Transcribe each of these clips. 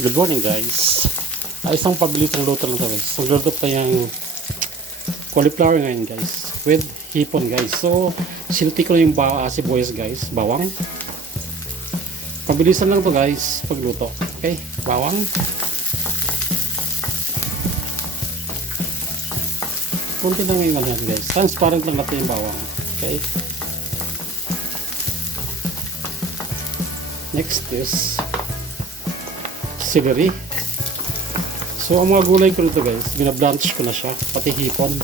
Good morning guys. Isang pabilisang luto lang to guys. So luto pa yung cauliflower ngayon guys. With hipon guys. So sinuti ko na yung sibuyas guys. Bawang. Pabilisan lang to guys pagluto. Okay. Bawang. Kunti lang yung ano guys. Transparent lang natin yung bawang. Okay. Next is celery. So ang mga gulay ko nito guys, binablanch ko na siya, pati hipon.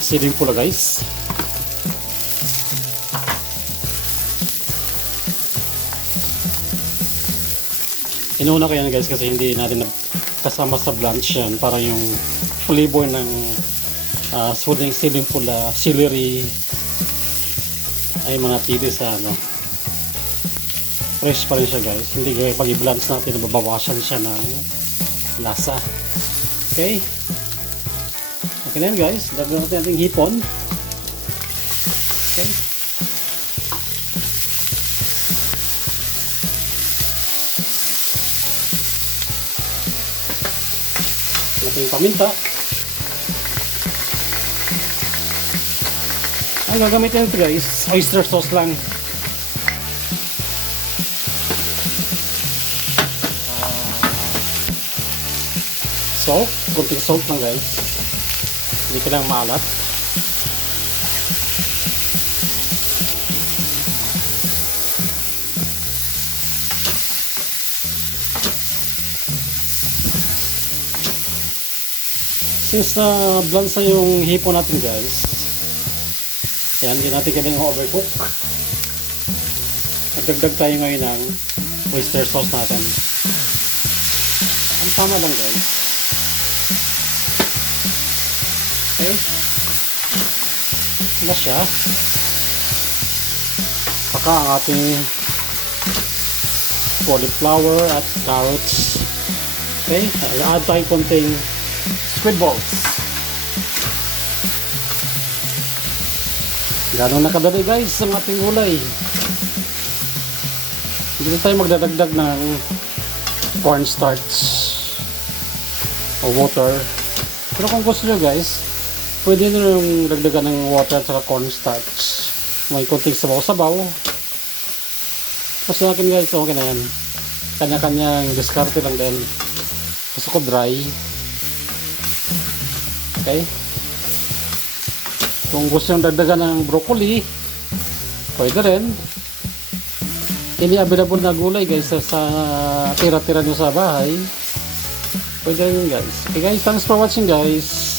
Siling pula guys. Inuna ko yan guys kasi hindi natin kasama sa blanch yan para yung flavor ng siling pula, celery ay manatili sa ano, fresh pa rin siya guys. Hindi kaya pag i-blanch natin nababawasan siya ng lasa. Okay. Okay na yan guys. Dagdagan natin ating hipon. Okay. Ating paminta. Ang gagamitin nito guys, oyster sauce lang. Salt, konting salt lang guys. Hindi ka lang maalat. Since blanch na yung hipon natin guys, yan, hindi natin kailangang overcook. Nagdagdag tayo ngayon ng oyster sauce natin. Ang tama lang guys. Okay. Na siya. Saka ang ating cauliflower at carrots. Okay. I-add tayo konting squid balls. Gano'n na kadali guys ang ating gulay. Dito tayo magdadagdag ng cornstarch o water. Pero kung gusto nyo guys, pwede nyo yung dagdagan ng water at saka cornstarch. May konting sabaw-sabaw. Kasi akin guys, okay na yan. Kanya-kanyang diskarte lang din. Gusto ko dry. Okay. Kung gusto nyo dagdagan ng broccoli, pwede rin. Ini available na gulay guys sa tira-tira nyo sa bahay. Pwede rin guys. Okay guys, thanks for watching guys.